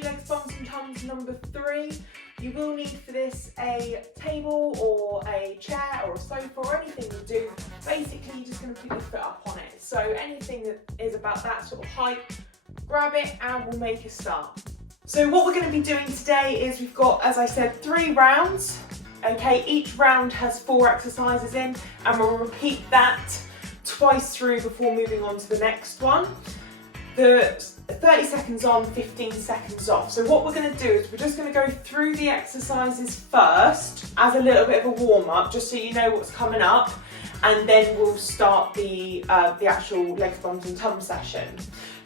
do legs, bumps and tums number 3. You will need for this a table or a chair or a sofa or anything will do. Basically, you're just going to put your foot up on it. So anything that is about that sort of height, grab it and we'll make a start. So what we're going to be doing today is we've got, as I said, 3 rounds. Okay, each round has 4 exercises in and we'll repeat that twice through before moving on to the next one. The 30 seconds on, 15 seconds off. So what we're going to do is we're just going to go through the exercises first as a little bit of a warm-up, just so you know what's coming up, and then we'll start the actual legs, bumps and tums session.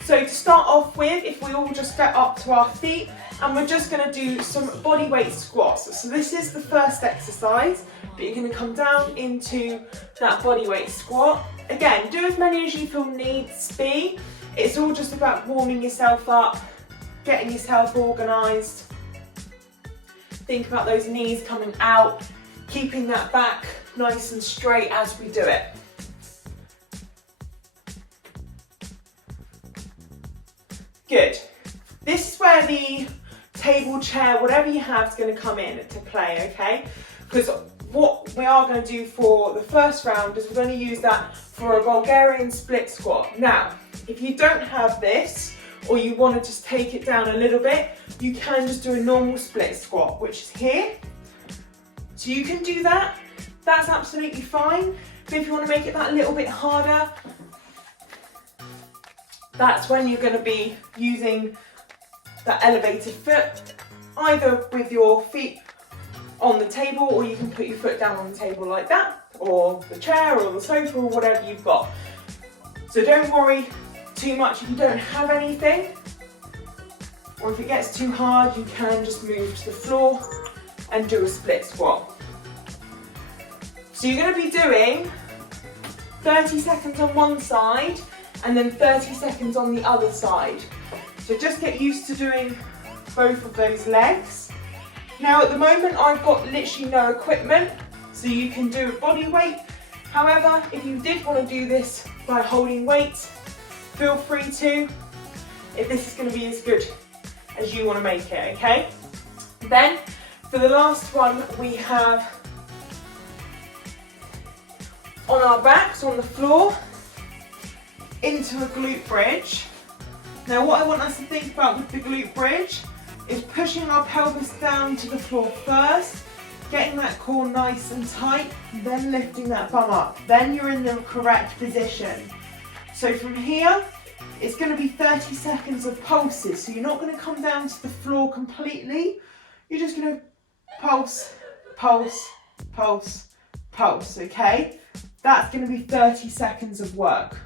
So to start off with, if we all just get up to our feet, and we're just going to do some body weight squats. So this is the first exercise, but you're going to come down into that body weight squat. Again, do as many as you feel needs be. It's all just about warming yourself up, getting yourself organised. Think about those knees coming out, keeping that back nice and straight as we do it. Good. This is where the table, chair, whatever you have is going to come in to play, okay? Because what we are going to do for the first round is we're going to use that for a Bulgarian split squat. Now, if you don't have this, or you want to just take it down a little bit, you can just do a normal split squat, which is here. So you can do that, that's absolutely fine. But if you want to make it that little bit harder, that's when you're going to be using that elevated foot, either with your feet on the table, or you can put your foot down on the table like that, or the chair or the sofa or whatever you've got. So don't worry too much if you don't have anything, or if it gets too hard you can just move to the floor and do a split squat. So you're going to be doing 30 seconds on one side and then 30 seconds on the other side. So just get used to doing both of those legs. Now at the moment I've got literally no equipment, so you can do a body weight. However, if you did want to do this by holding weights, feel free to, if this is going to be as good as you want to make it, okay? Then for the last one we have on our backs on the floor into a glute bridge. Now what I want us to think about with the glute bridge is pushing our pelvis down to the floor first, getting that core nice and tight, then lifting that bum up. Then you're in the correct position. So from here, it's going to be 30 seconds of pulses. So you're not going to come down to the floor completely. You're just going to pulse, pulse, pulse, pulse, okay? That's going to be 30 seconds of work.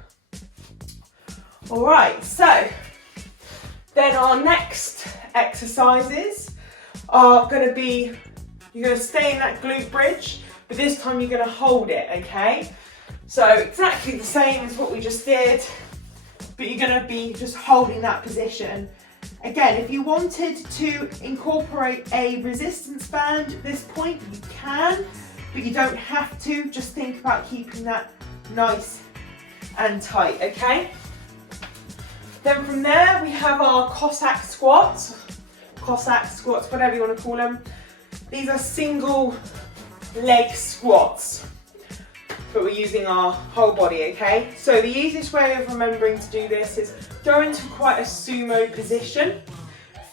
All right, so then our next exercises are going to be, you're going to stay in that glute bridge, but this time you're going to hold it, okay? So exactly the same as what we just did, but you're going to be just holding that position. Again, if you wanted to incorporate a resistance band at this point, you can, but you don't have to. Just think about keeping that nice and tight, okay? Then from there, we have our Cossack squats, whatever you want to call them. These are single leg squats, but we're using our whole body, okay? So the easiest way of remembering to do this is go into quite a sumo position,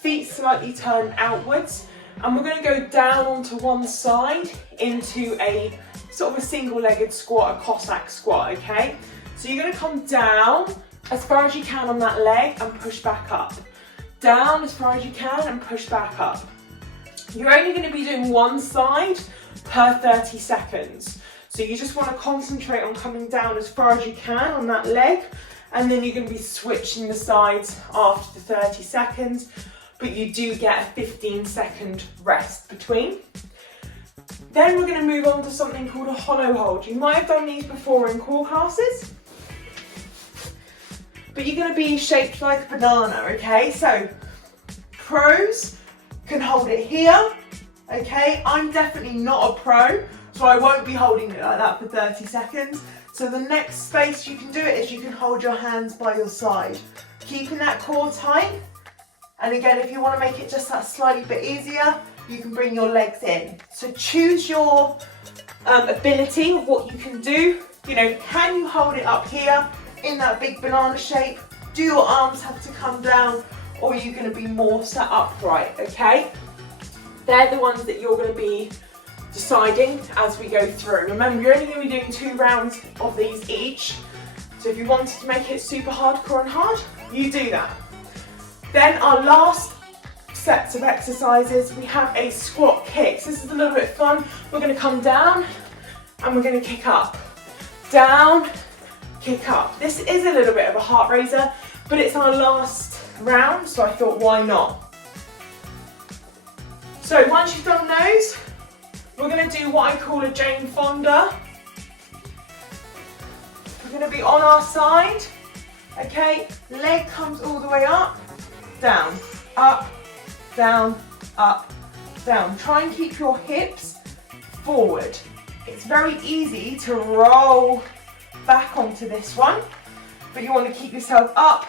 feet slightly turned outwards, and we're going to go down onto one side into a sort of a single-legged squat, a Cossack squat, okay? So you're going to come down as far as you can on that leg and push back up. Down as far as you can and push back up. You're only going to be doing one side per 30 seconds. So you just want to concentrate on coming down as far as you can on that leg, and then you're going to be switching the sides after the 30 seconds, but you do get a 15-second rest between. Then we're going to move on to something called a hollow hold. You might have done these before in core classes, but you're going to be shaped like a banana, okay? So pros can hold it here, okay? I'm definitely not a pro, so I won't be holding it like that for 30 seconds. So the next space you can do it is you can hold your hands by your side, keeping that core tight And again, if you want to make it just that slightly bit easier, you can bring your legs in. So choose your ability of what you can do. You know, can you hold it up here in that big banana shape? Do your arms have to come down, or are you going to be more sat upright, okay? They're the ones that you're going to be deciding as we go through. Remember, you're only going to be doing 2 rounds of these each. So if you wanted to make it super hardcore and hard, you do that. Then our last sets of exercises, we have a squat kick. So this is a little bit fun. We're going to come down and we're going to kick up. Down, kick up. This is a little bit of a heart raiser, but it's our last round, so I thought, why not? So once you've done those, we're going to do what I call a Jane Fonda. We're going to be on our side, okay? Leg comes all the way up, down, up, down, up, down. Try and keep your hips forward. It's very easy to roll back onto this one, but you want to keep yourself up.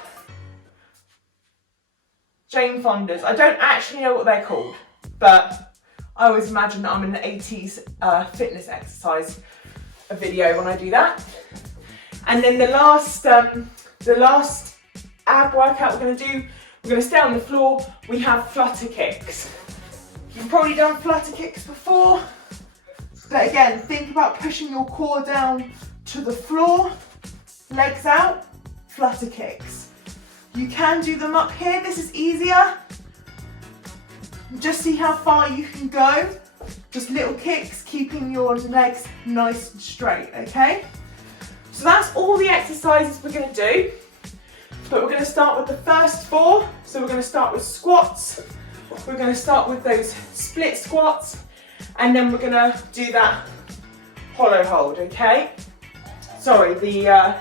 Jane Fondas. I don't actually know what they're called, but I always imagine that I'm in an 80s fitness exercise video when I do that. And then the last ab workout we're going to do, we're going to stay on the floor. We have flutter kicks. You've probably done flutter kicks before, but again, think about pushing your core down to the floor, legs out, flutter kicks. You can do them up here, this is easier. Just see how far you can go. Just little kicks, keeping your legs nice and straight, okay? So that's all the exercises we're going to do, but we're going to start with the first 4. So we're going to start with squats, we're going to start with those split squats, and then we're going to do that hollow hold, okay? Sorry, the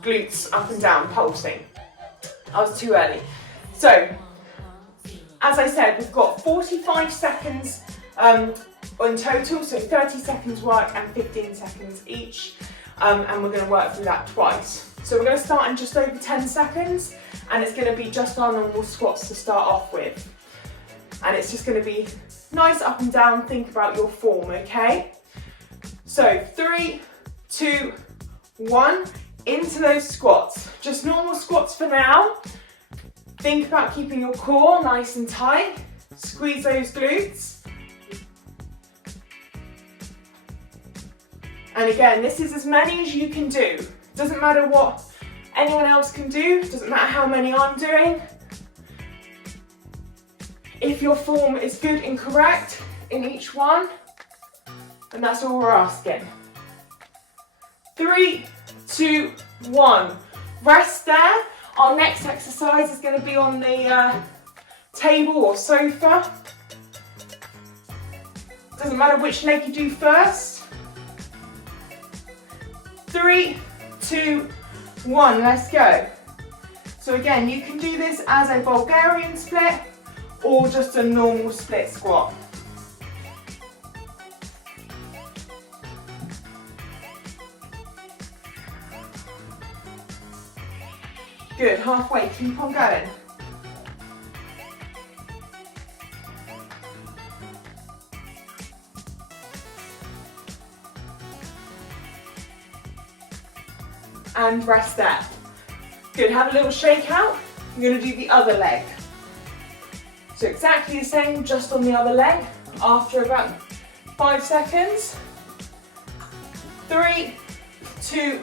glutes up and down pulsing. I was too early. So, as I said, we've got 45 seconds in total, so 30 seconds work and 15 seconds each, and we're going to work through that twice. So we're going to start in just over 10 seconds, and it's going to be just our normal squats to start off with. And it's just going to be nice up and down, think about your form, okay? So 3, 2, 1, into those squats. Just normal squats for now. Think about keeping your core nice and tight. Squeeze those glutes. And again, this is as many as you can do. Doesn't matter what anyone else can do. Doesn't matter how many I'm doing. If your form is good and correct in each one, then that's all we're asking. 3, 2, 1. Rest there. Our next exercise is going to be on the table or sofa. Doesn't matter which leg you do first. 3, 2, 1. Let's go. So again, you can do this as a Bulgarian split or just a normal split squat. Good, halfway, keep on going. And rest there. Good, have a little shake out. You're going to do the other leg. So exactly the same, just on the other leg, after about 5 seconds. 3, 2,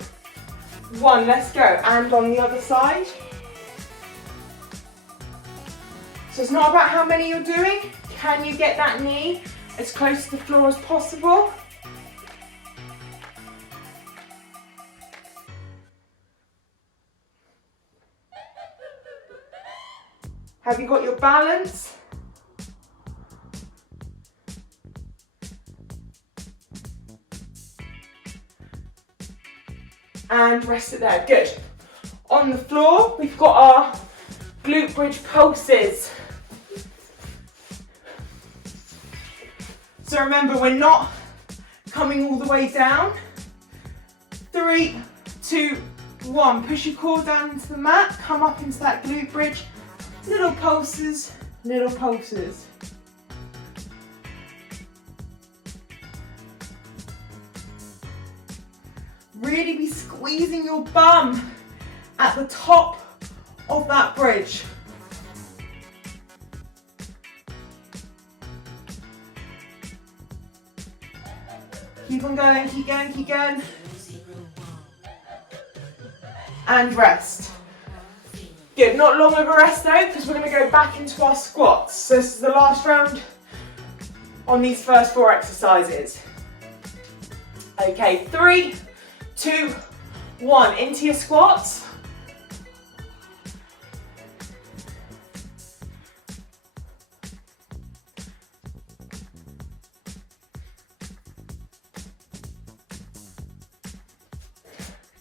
1, let's go. And on the other side. So it's not about how many you're doing. Can you get that knee as close to the floor as possible? Have you got your balance? And rest it there, good. On the floor, we've got our glute bridge pulses. So remember, we're not coming all the way down. 3, 2, 1, push your core down into the mat, come up into that glute bridge Little pulses, little pulses. Really be squeezing your bum at the top of that bridge. Keep on going, keep going, keep going. And rest. Good, not long of a rest though, because we're going to go back into our squats. So this is the last round on these first 4 exercises. Okay, 3, 2, 1, into your squats.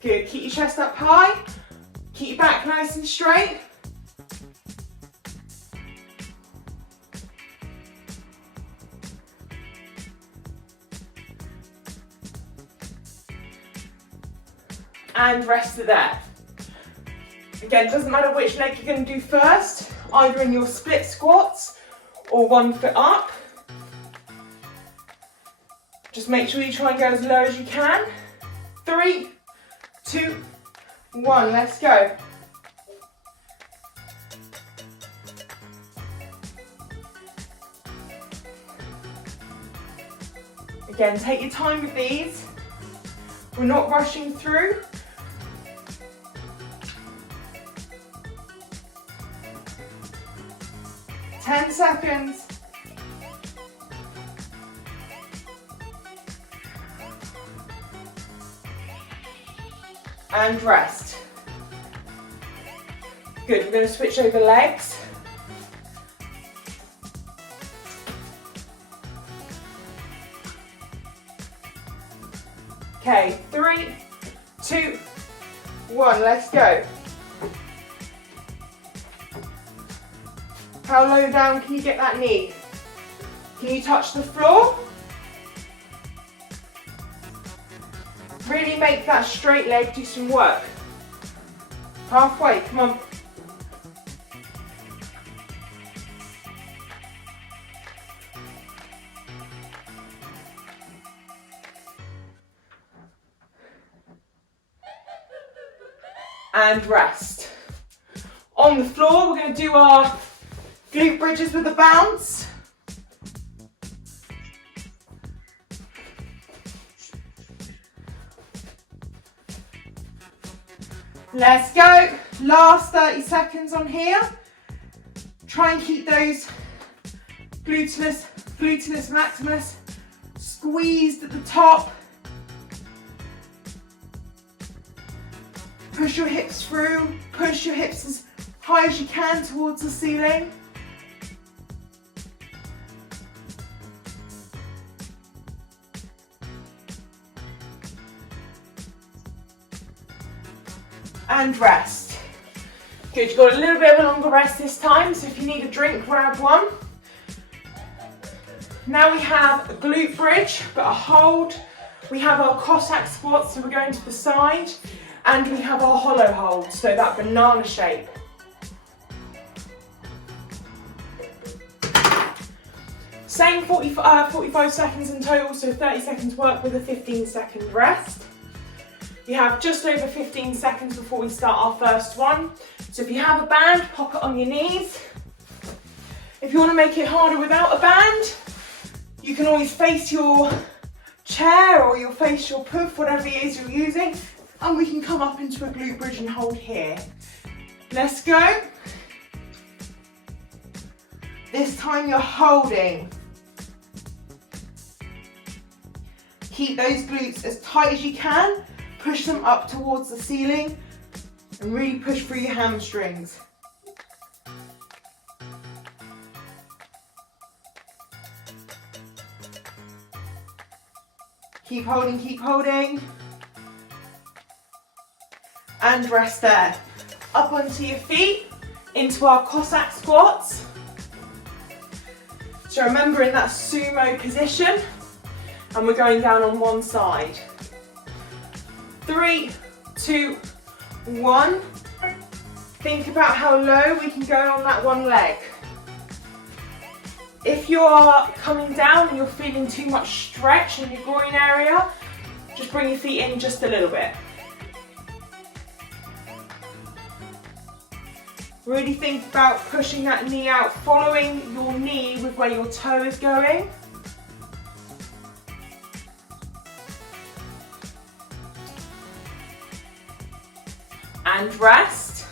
Good, keep your chest up high, keep your back nice and straight. And rest it there. Again, doesn't matter which leg you're going to do first, either in your split squats or 1 foot up. Just make sure you try and go as low as you can. 3, 2, 1, let's go. Again, take your time with these. We're not rushing through. Ten seconds. And rest. Good, we're going to switch over legs. Okay, 3, 2, 1, let's go. How low down can you get that knee? Can you touch the floor? Really make that straight leg do some work. Halfway, come on. And rest. On the floor, we're going to do our glute bridges with a bounce. Let's go. Last 30 seconds on here. Try and keep those gluteus maximus squeezed at the top. Push your hips through. Push your hips as high as you can towards the ceiling. And rest. Good, you've got a little bit of a longer rest this time, so if you need a drink, grab one. Now we have a glute bridge, but a hold. We have our Cossack squats, so we're going to the side, and we have our hollow hold, so that banana shape. Same 45 seconds in total, so 30 seconds work with a 15-second rest. We have just over 15 seconds before we start our first one. So if you have a band, pop it on your knees. If you want to make it harder without a band, you can always face your chair or you'll face your poof, whatever it is you're using, and we can come up into a glute bridge and hold here. Let's go. This time you're holding. Keep those glutes as tight as you can. Push them up towards the ceiling and really push through your hamstrings. Keep holding, keep holding. And rest there. Up onto your feet, into our Cossack squats. So remember, in that sumo position, and we're going down on one side. 3, 2, 1. think about how low we can go on that one leg. If you're coming down and you're feeling too much stretch in your groin area, just bring your feet in just a little bit. Really think about pushing that knee out, following your knee with where your toe is going. And rest.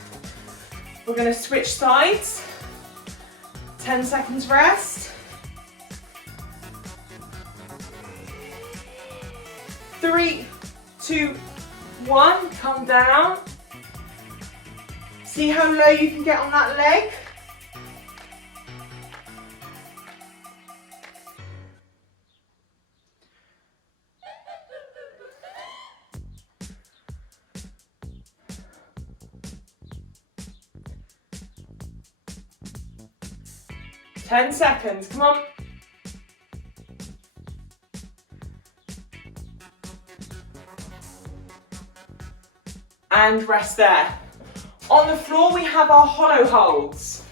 We're going to switch sides. 10 seconds rest. 3, 2, 1, come down. See how low you can get on that leg. Ten seconds, come on. And rest there. On the floor we have our hollow holds.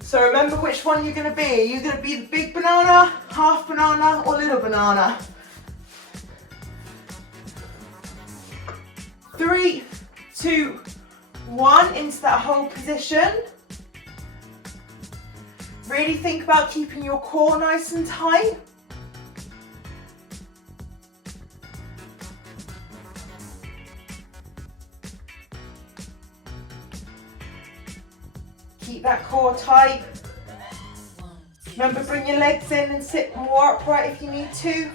So remember which one you're going to be. You're going to be the big banana, half banana or little banana. 3, 2, 1 into that hold position. Really think about keeping your core nice and tight. Keep that core tight. Remember, bring your legs in and sit more upright if you need to.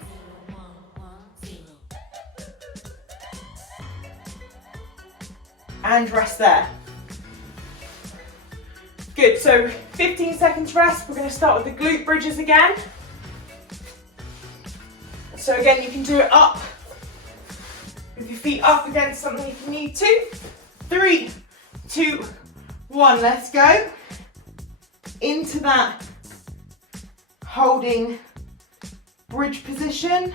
And rest there. Good, so 15 seconds rest. We're going to start with the glute bridges again. So again, you can do it up, with your feet up against something if you need to. 3, 2, 1, let's go. Into that holding bridge position.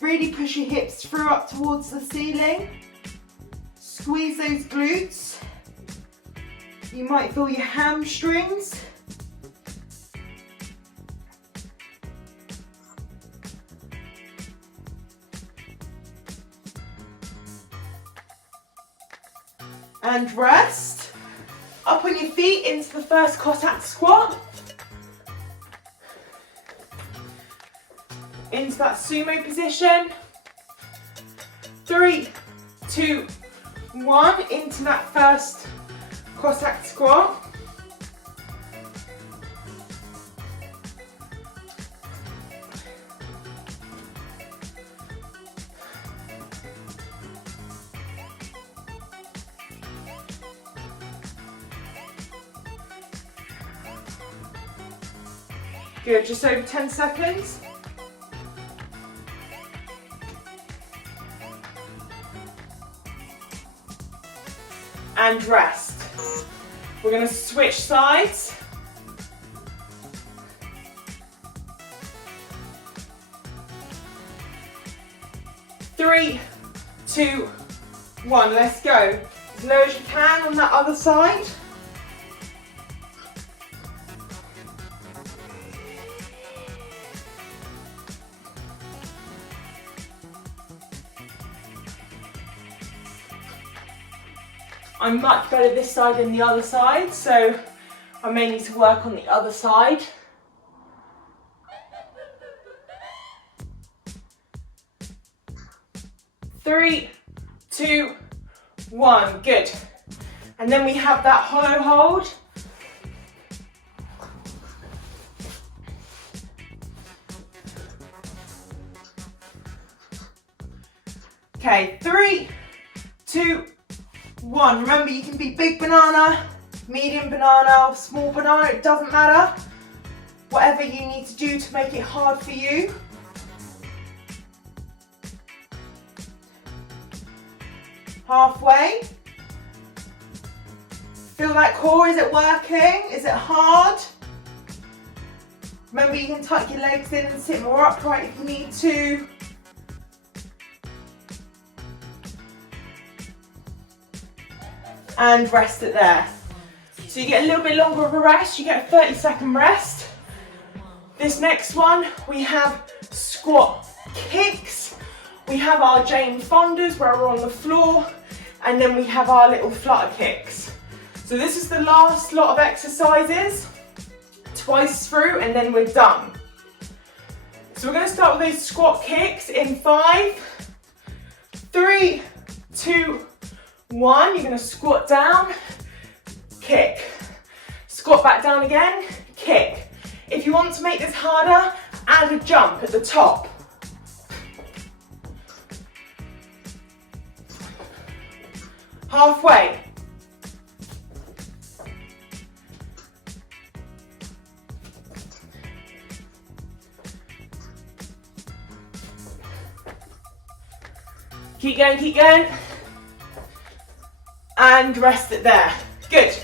Really push your hips through up towards the ceiling. Squeeze those glutes. You might feel your hamstrings. And rest. Up on your feet into the first Cossack squat. Into that sumo position. 3, 2, 1, into that first Cossack squat. Good, just over 10 seconds. And rest. We're going to switch sides. Three, 2, 1, let's go. As low as you can on that other side. I'm much better this side than the other side, so I may need to work on the other side. Three, 2, 1, good. And then we have that hollow hold. Okay, 3, 2, 1. Remember, you can be big banana, medium banana, or small banana, it doesn't matter. Whatever you need to do to make it hard for you. Halfway. Feel that core, is it working? Is it hard? Remember, you can tuck your legs in and sit more upright if you need to. and rest it there. So you get a little bit longer of a rest, you get a 30-second rest. This next one, we have squat kicks. We have our Jane Fondas where we're on the floor, and then we have our little flutter kicks. So this is the last lot of exercises, twice through, and then we're done. So we're going to start with those squat kicks in 5, 3, 2, 1. You're going to squat down, kick. Squat back down again, kick. If you want to make this harder, add a jump at the top. Halfway. Keep going, keep going. And rest it there. Good.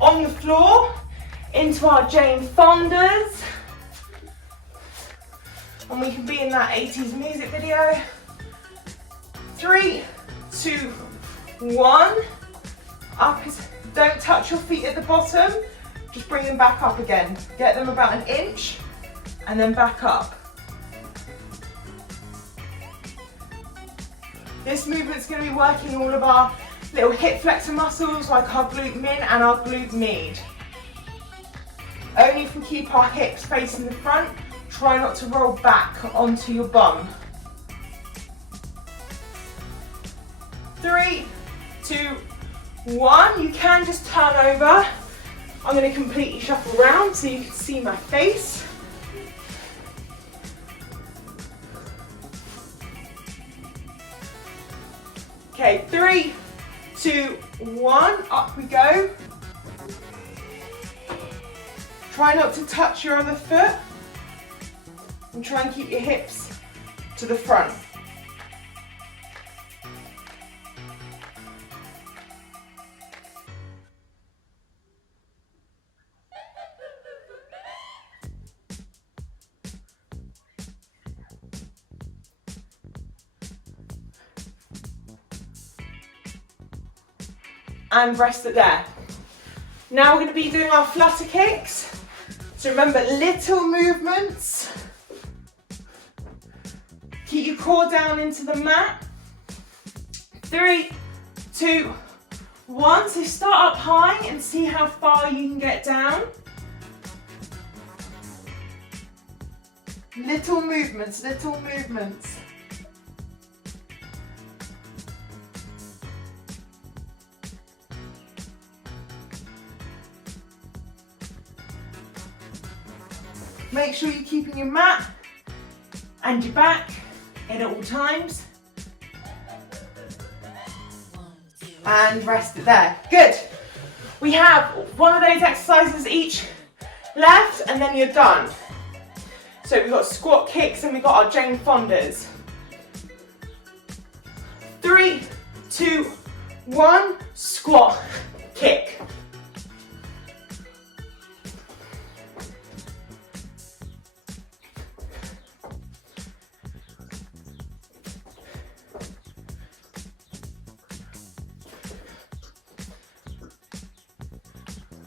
On the floor, into our Jane Fondas. And we can be in that 80s music video. 3, 2, 1. Up is, don't touch your feet at the bottom. Just bring them back up again. Get them about an inch and then back up. This movement's going to be working all of our little hip flexor muscles like our glute min and our glute med. Only if we keep our hips facing the front, try not to roll back onto your bum. 3, 2, 1. You can just turn over. I'm going to completely shuffle around so you can see my face. Okay, 3, 2, 1, up we go. Try not to touch your other foot and try and keep your hips to the front. And rest it there. Now we're going to be doing our flutter kicks. So remember, little movements. Keep your core down into the mat. 3, 2, 1. So start up high and see how far you can get down. Little movements, little movements. Make sure you're keeping your mat and your back in at all times. And rest it there. Good. We have one of those exercises each left and then you're done. So we've got squat kicks and we've got our Jane Fondas. 3, 2, 1, squat, kick.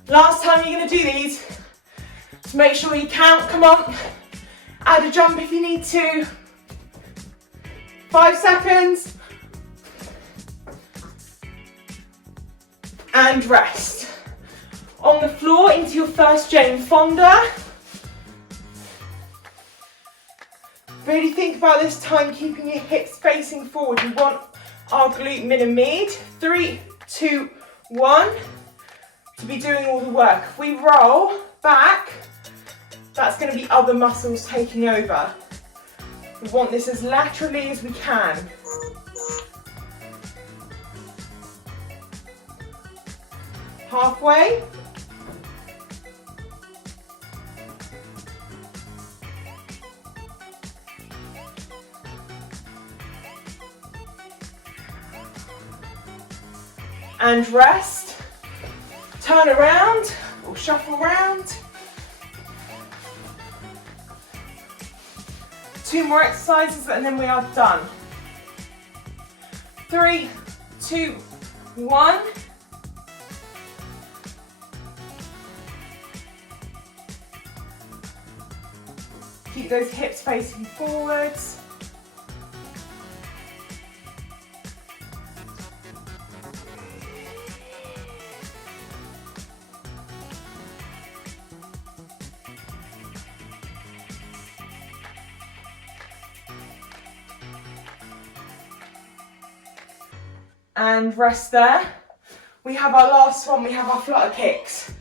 Last time you're going to do these, so make sure you count, come on, add a jump if you need to, 5 seconds, and rest. On the floor into your first Jane Fonda. Really think about this time keeping your hips facing forward. We want our glute min and med. 3, 2, 1. To be doing all the work. If we roll back, that's going to be other muscles taking over. We want this as laterally as we can. Halfway. And rest. Turn around or shuffle around. 2 more exercises and then we are done. 3, 2, 1. Keep those hips facing forwards. And rest there. We have our last one, we have our flutter kicks.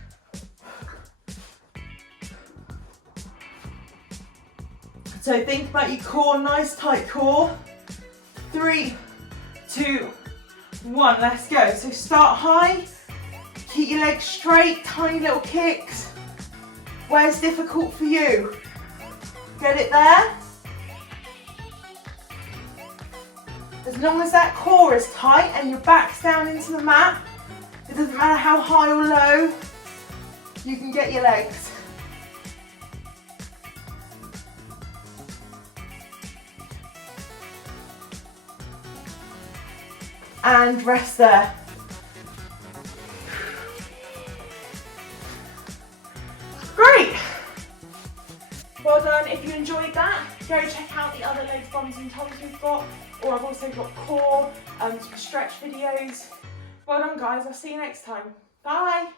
So think about your core, nice tight core. 3, 2, 1, let's go. So start high, keep your legs straight, tiny little kicks. Where's difficult for you? Get it there. As long as that core is tight and your back's down into the mat, it doesn't matter how high or low, you can get your legs. And rest there. Great. Well done. If you enjoyed that, go check out the other legs, bums and Tums we've got, or I've also got core, some stretch videos. Well done guys, I'll see you next time. Bye.